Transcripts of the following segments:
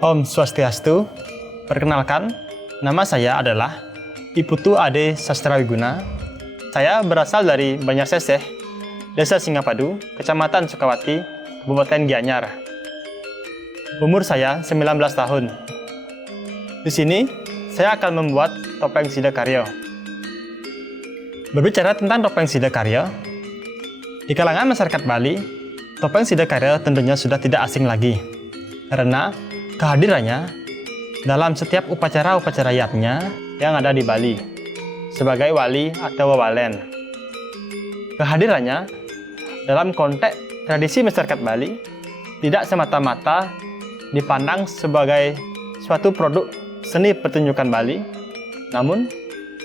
Om Swastiastu. Perkenalkan, nama saya adalah Iputu Ade Sastrawiguna. Saya berasal dari Banyarseseh, Desa Singapadu, Kecamatan Sukawati, Kabupaten Gianyar. Umur saya 19 tahun. Di sini, saya akan membuat topeng Sidakarya. Berbicara tentang topeng Sidakarya, di kalangan masyarakat Bali, topeng Sidakarya tentunya sudah tidak asing lagi, karena kehadirannya dalam setiap upacara-upacara yatnya yang ada di Bali sebagai wali atau wawalen. Kehadirannya dalam konteks tradisi masyarakat Bali tidak semata-mata dipandang sebagai suatu produk seni pertunjukan Bali, namun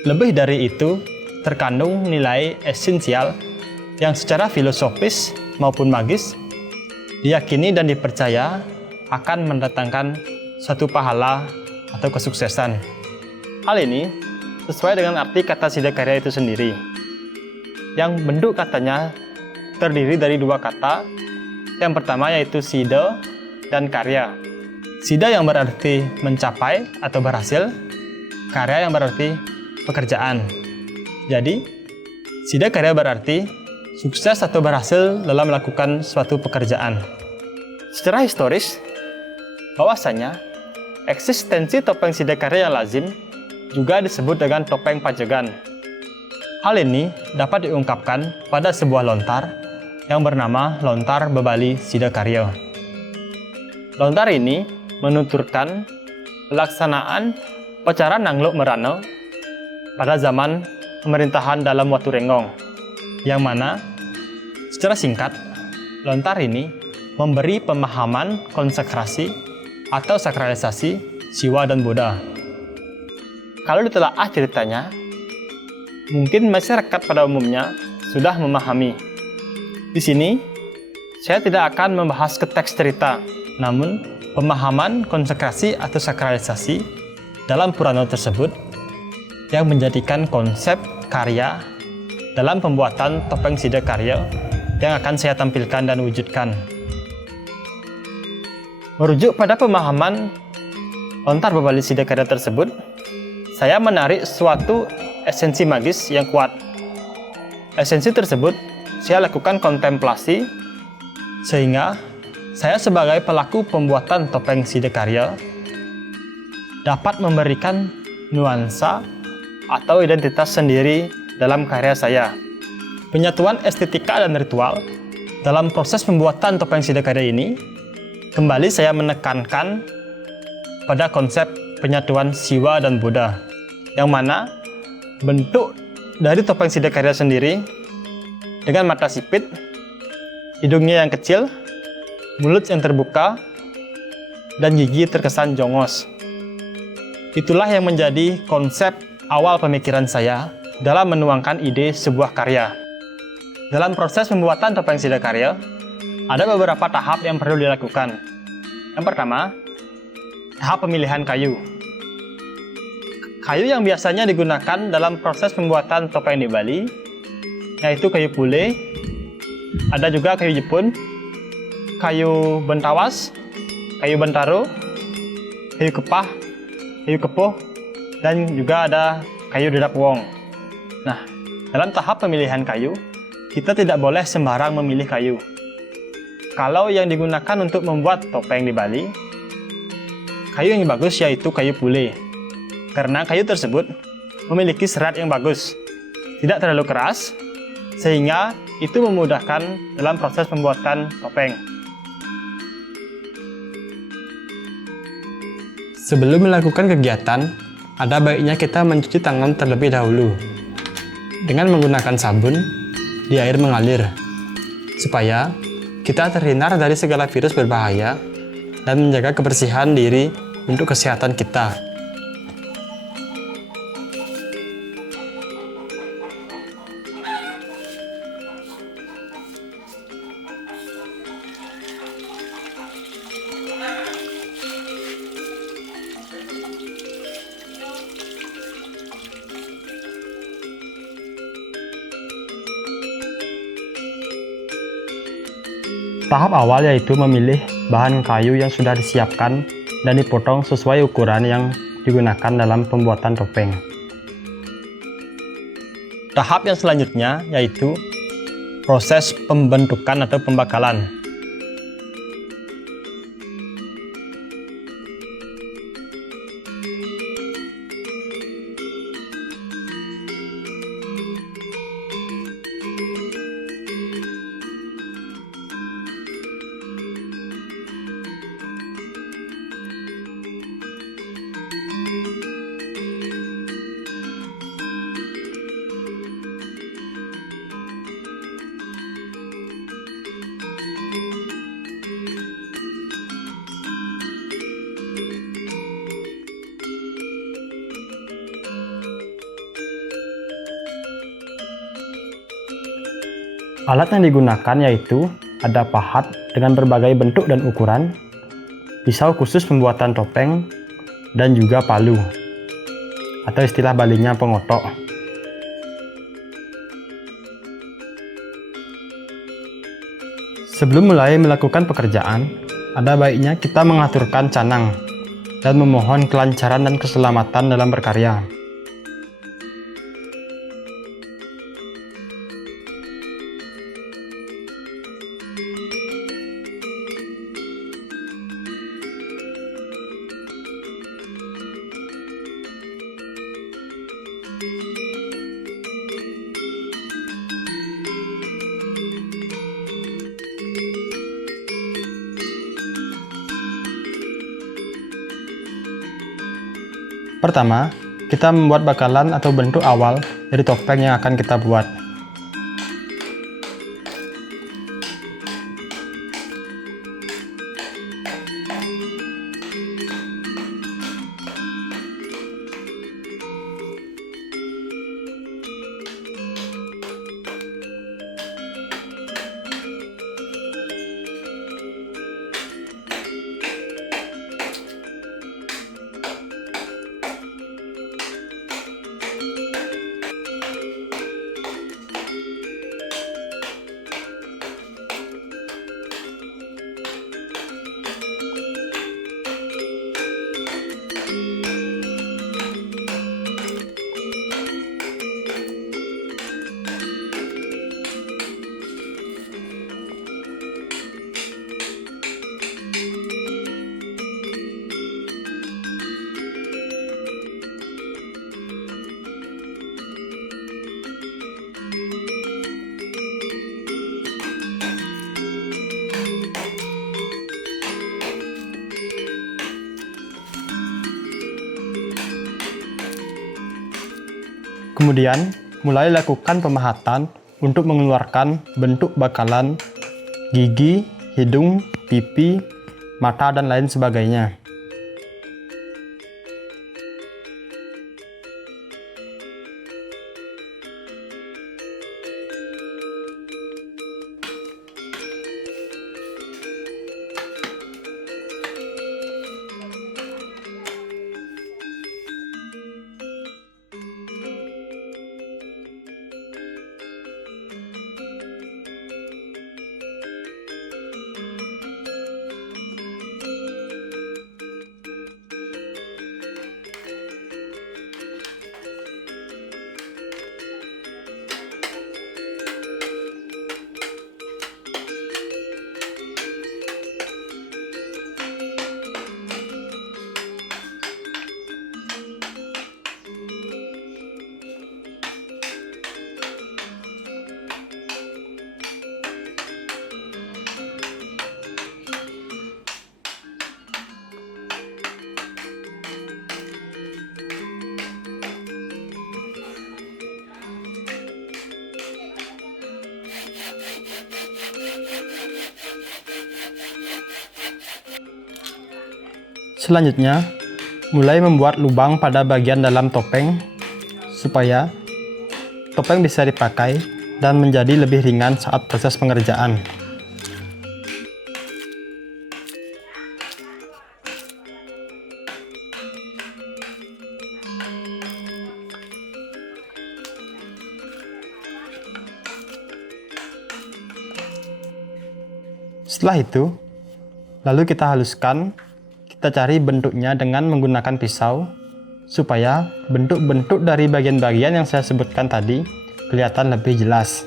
lebih dari itu terkandung nilai esensial yang secara filosofis maupun magis diyakini dan dipercaya akan mendatangkan suatu pahala atau kesuksesan. Hal ini sesuai dengan arti kata Sidakarya itu sendiri, yang bentuk katanya terdiri dari dua kata. Yang pertama yaitu Sida dan Karya. Sida yang berarti mencapai atau berhasil, Karya yang berarti pekerjaan. Jadi, Sidakarya berarti sukses atau berhasil dalam melakukan suatu pekerjaan. Secara historis, bahwasanya eksistensi topeng Sidakarya yang lazim juga disebut dengan topeng pajegan. Hal ini dapat diungkapkan pada sebuah lontar yang bernama Lontar Bebali Sidakarya. Lontar ini menuturkan pelaksanaan upacara Nangluk Merana pada zaman pemerintahan dalam Watu Renggong, yang mana secara singkat lontar ini memberi pemahaman konsekrasi atau sakralisasi Siwa dan Buddha. Kalau ditelaah ceritanya, mungkin masyarakat pada umumnya sudah memahami. Di sini, saya tidak akan membahas ke teks cerita, namun pemahaman konsekrasi atau sakralisasi dalam Purana tersebut yang menjadikan konsep karya dalam pembuatan topeng Sidakarya yang akan saya tampilkan dan wujudkan. Merujuk pada pemahaman Lontar Bebali Sidakarya tersebut, saya menarik suatu esensi magis yang kuat. Esensi tersebut saya lakukan kontemplasi, sehingga saya sebagai pelaku pembuatan topeng Sidakarya dapat memberikan nuansa atau identitas sendiri dalam karya saya. Penyatuan estetika dan ritual dalam proses pembuatan topeng Sidakarya ini, kembali saya menekankan pada konsep penyatuan Siwa dan Buddha, yang mana bentuk dari topeng Sidakarya sendiri dengan mata sipit, hidungnya yang kecil, mulut yang terbuka, dan gigi terkesan jongos. Itulah yang menjadi konsep awal pemikiran saya dalam menuangkan ide sebuah karya. Dalam proses pembuatan topeng Sidakarya, ada beberapa tahap yang perlu dilakukan. Yang pertama, tahap pemilihan kayu. Kayu yang biasanya digunakan dalam proses pembuatan topeng di Bali yaitu kayu pule, ada juga kayu jepun, kayu bentawas, kayu bentaro, kayu kepah, kayu kepuh, dan juga ada kayu dedap wong. Nah, dalam tahap pemilihan kayu, kita tidak boleh sembarang memilih kayu. Kalau yang digunakan untuk membuat topeng di Bali, kayu yang bagus yaitu kayu pule. Karena kayu tersebut memiliki serat yang bagus, tidak terlalu keras, sehingga itu memudahkan dalam proses pembuatan topeng. Sebelum melakukan kegiatan, ada baiknya kita mencuci tangan terlebih dahulu dengan menggunakan sabun di air mengalir, supaya kita terhindar dari segala virus berbahaya dan menjaga kebersihan diri untuk kesehatan kita. Tahap awal yaitu memilih bahan kayu yang sudah disiapkan dan dipotong sesuai ukuran yang digunakan dalam pembuatan topeng. Tahap yang selanjutnya yaitu proses pembentukan atau pembakalan. Alat yang digunakan yaitu ada pahat dengan berbagai bentuk dan ukuran, pisau khusus pembuatan topeng, dan juga palu, atau istilah Balinya pengotok. Sebelum mulai melakukan pekerjaan, ada baiknya kita mengaturkan canang dan memohon kelancaran dan keselamatan dalam berkarya. Pertama, kita membuat bakalan atau bentuk awal dari topeng yang akan kita buat. Kemudian, mulai lakukan pemahatan untuk mengeluarkan bentuk bakalan, gigi, hidung, pipi, mata, dan lain sebagainya. Selanjutnya, mulai membuat lubang pada bagian dalam topeng supaya topeng bisa dipakai dan menjadi lebih ringan saat proses pengerjaan. Setelah itu, lalu kita kita cari bentuknya dengan menggunakan pisau, supaya bentuk-bentuk dari bagian-bagian yang saya sebutkan tadi kelihatan lebih jelas.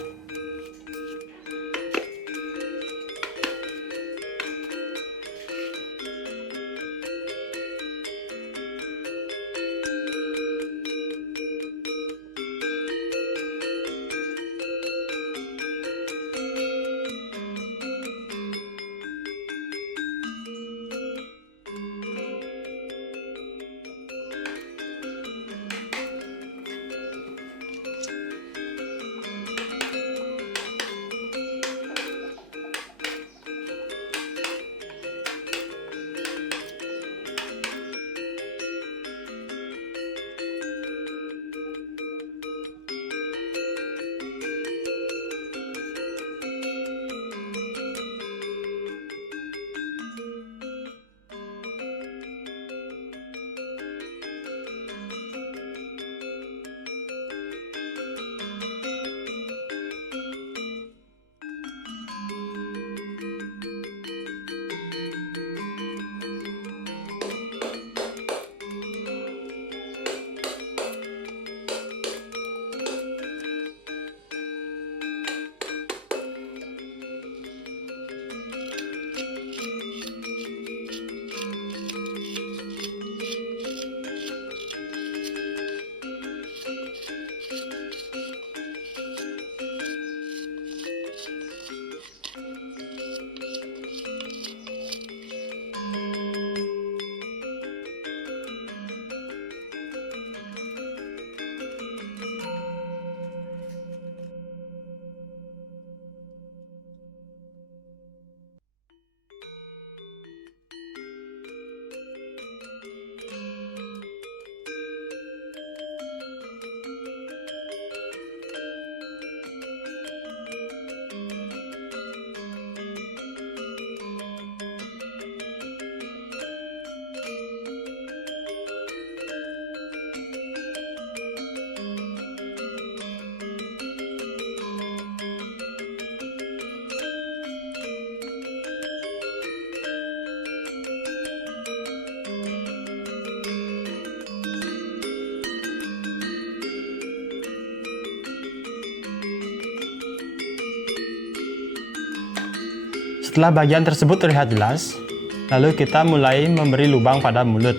Setelah bagian tersebut terlihat jelas, lalu kita mulai memberi lubang pada mulut.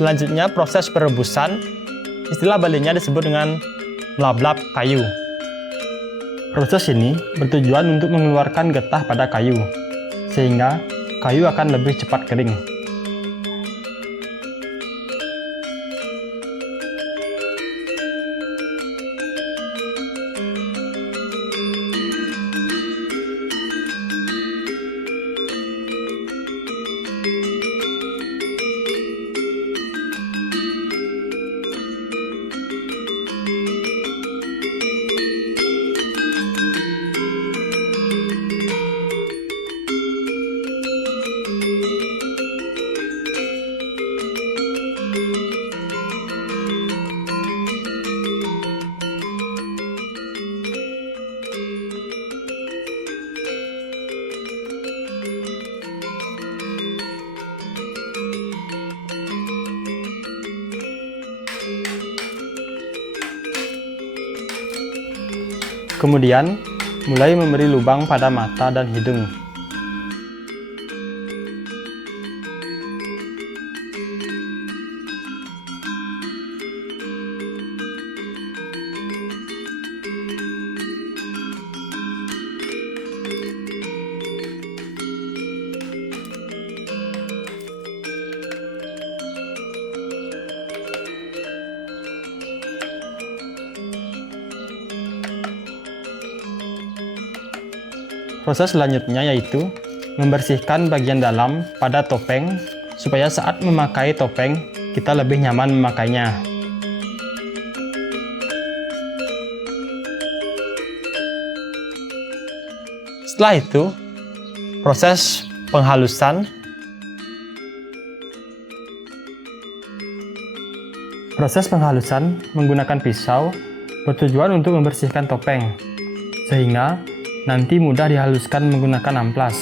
Selanjutnya proses perebusan, istilah Balinya disebut dengan melablap kayu. Proses ini bertujuan untuk mengeluarkan getah pada kayu, sehingga kayu akan lebih cepat kering. Kemudian, mulai memberi lubang pada mata dan hidung. Proses selanjutnya yaitu membersihkan bagian dalam pada topeng supaya saat memakai topeng kita lebih nyaman memakainya. Setelah itu, proses penghalusan. Proses penghalusan menggunakan pisau bertujuan untuk membersihkan topeng, sehingga nanti mudah dihaluskan menggunakan amplas.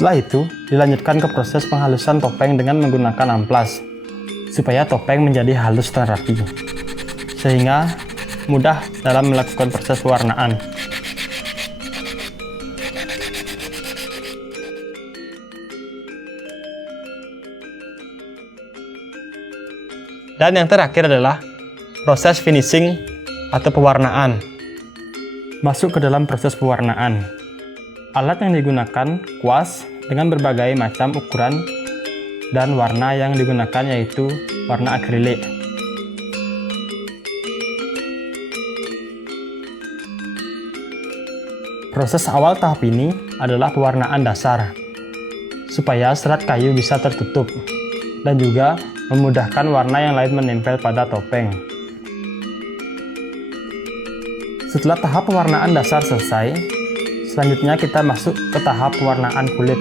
Setelah itu, dilanjutkan ke proses penghalusan topeng dengan menggunakan amplas, supaya topeng menjadi halus dan rapi, sehingga mudah dalam melakukan proses pewarnaan. Dan yang terakhir adalah proses finishing atau pewarnaan. Masuk ke dalam proses pewarnaan. Alat yang digunakan kuas dengan berbagai macam ukuran dan warna yang digunakan yaitu warna akrilik. Proses awal tahap ini adalah pewarnaan dasar, supaya serat kayu bisa tertutup dan juga memudahkan warna yang lain menempel pada topeng. Setelah tahap pewarnaan dasar selesai, selanjutnya kita masuk ke tahap pewarnaan kulit.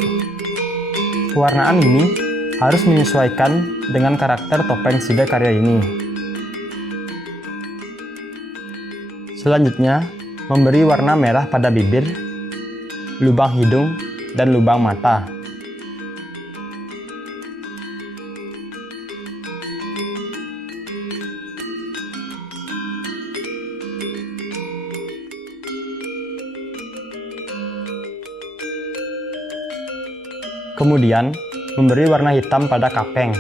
Pewarnaan ini harus menyesuaikan dengan karakter topeng Siddhakarya ini. Selanjutnya, memberi warna merah pada bibir, lubang hidung, dan lubang mata. Kemudian, memberi warna hitam pada kapeng.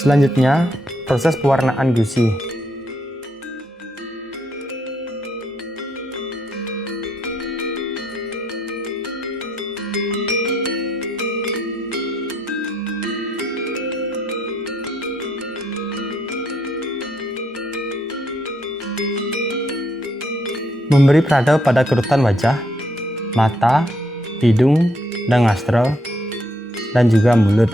Selanjutnya, proses pewarnaan gusi. Memberi prada pada kerutan wajah, mata, hidung, dan nostril, dan juga mulut.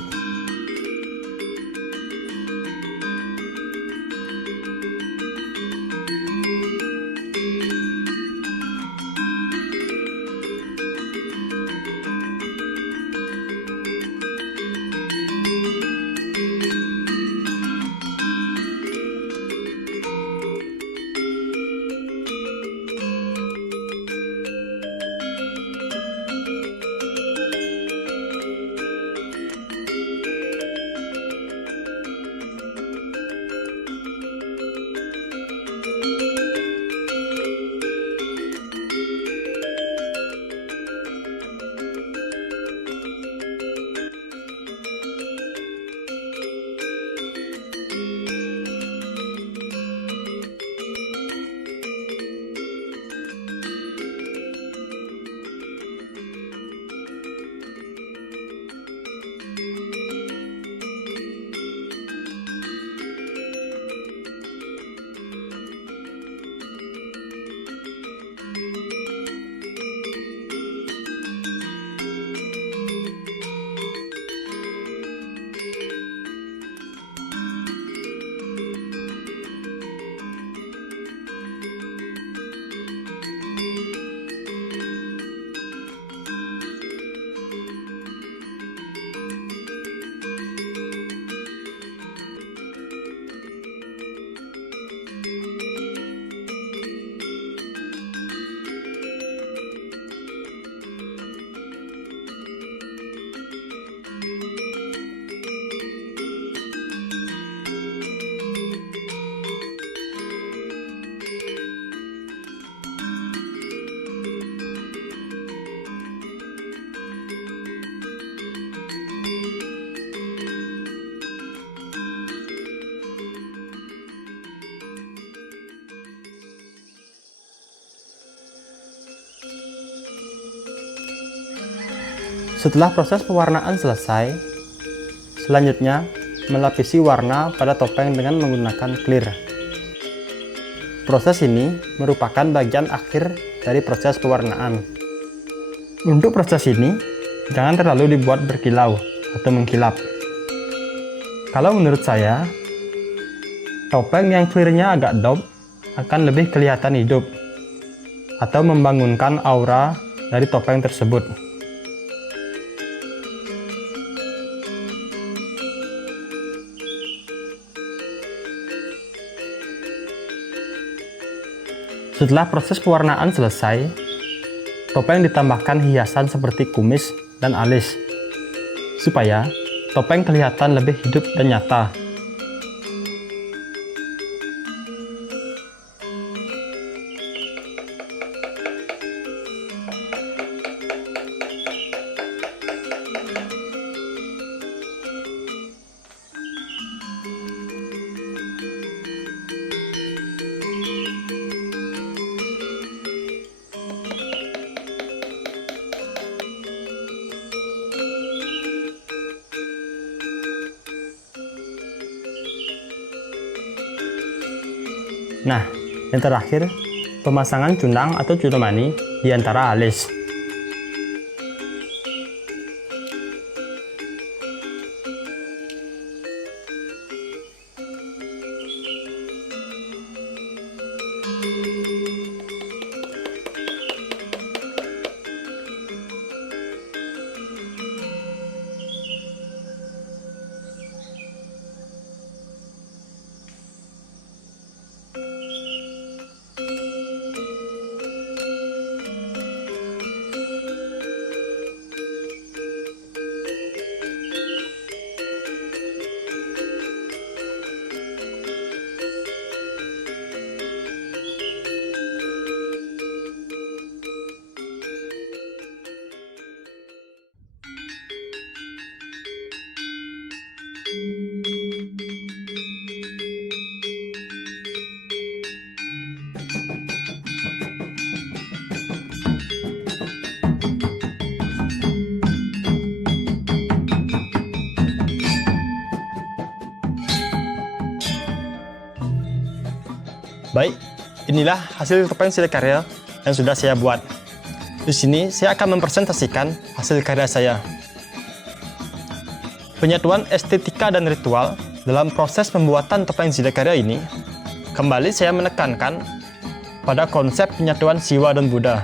Setelah proses pewarnaan selesai, selanjutnya melapisi warna pada topeng dengan menggunakan clear. Proses ini merupakan bagian akhir dari proses pewarnaan. Untuk proses ini, jangan terlalu dibuat berkilau atau mengkilap. Kalau menurut saya, topeng yang clear-nya agak daub akan lebih kelihatan hidup atau membangunkan aura dari topeng tersebut. Setelah proses pewarnaan selesai, topeng ditambahkan hiasan seperti kumis dan alis, supaya topeng kelihatan lebih hidup dan nyata. Nah, yang terakhir, pemasangan cundang atau cudamani di antara alis. Baik, inilah hasil topeng Sidakarya yang sudah saya buat. Di sini saya akan mempresentasikan hasil karya saya. Penyatuan estetika dan ritual dalam proses pembuatan topeng Sidakarya ini, kembali saya menekankan pada konsep penyatuan Siwa dan Buddha,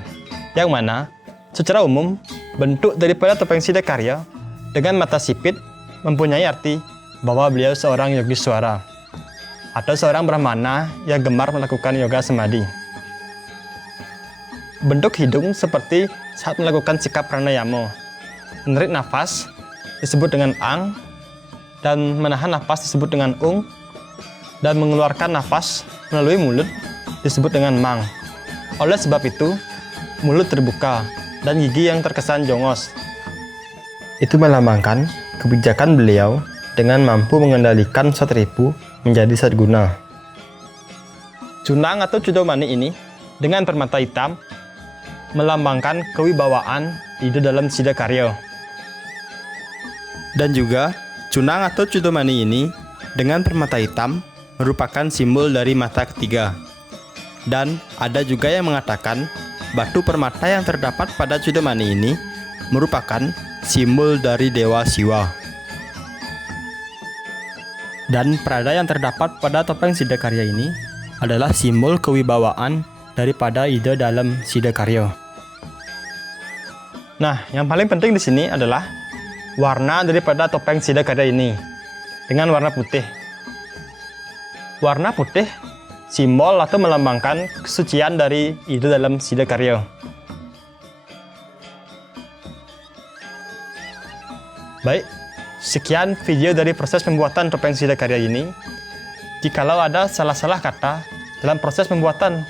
yang mana secara umum bentuk daripada topeng Sidakarya dengan mata sipit mempunyai arti bahwa beliau seorang Yogiswara atau seorang Brahmana yang gemar melakukan yoga samadhi. Bentuk hidung seperti saat melakukan sikap pranayama. Menarik nafas disebut dengan ang, dan menahan nafas disebut dengan ung, dan mengeluarkan nafas melalui mulut disebut dengan mang. Oleh sebab itu, mulut terbuka dan gigi yang terkesan jongos. Itu melambangkan kebijakan beliau dengan mampu mengendalikan satripu menjadi sadguna. Cundang atau cudamani ini dengan permata hitam melambangkan kewibawaan ide dalam Sidakarya. Dan juga cundang atau cudamani ini dengan permata hitam merupakan simbol dari mata ketiga. Dan ada juga yang mengatakan batu permata yang terdapat pada cudamani ini merupakan simbol dari Dewa Siwa. Dan perada yang terdapat pada topeng Sidakarya ini adalah simbol kewibawaan daripada ide dalam Sidakarya. Nah, yang paling penting di sini adalah warna daripada topeng Sidakarya ini dengan warna putih. Warna putih simbol atau melambangkan kesucian dari ide dalam Sidakarya. Baik, sekian video dari proses pembuatan topeng Sidakarya ini. Jikalau ada salah-salah kata dalam proses pembuatan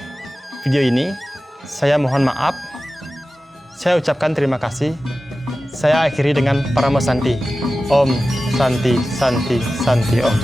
video ini, saya mohon maaf. Saya ucapkan terima kasih. Saya akhiri dengan Paramasanti. Om Santi Santi Santi Om.